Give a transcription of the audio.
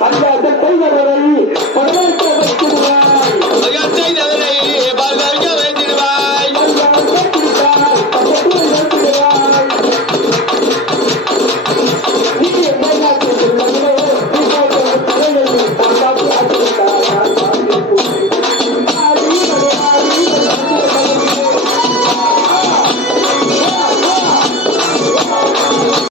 반대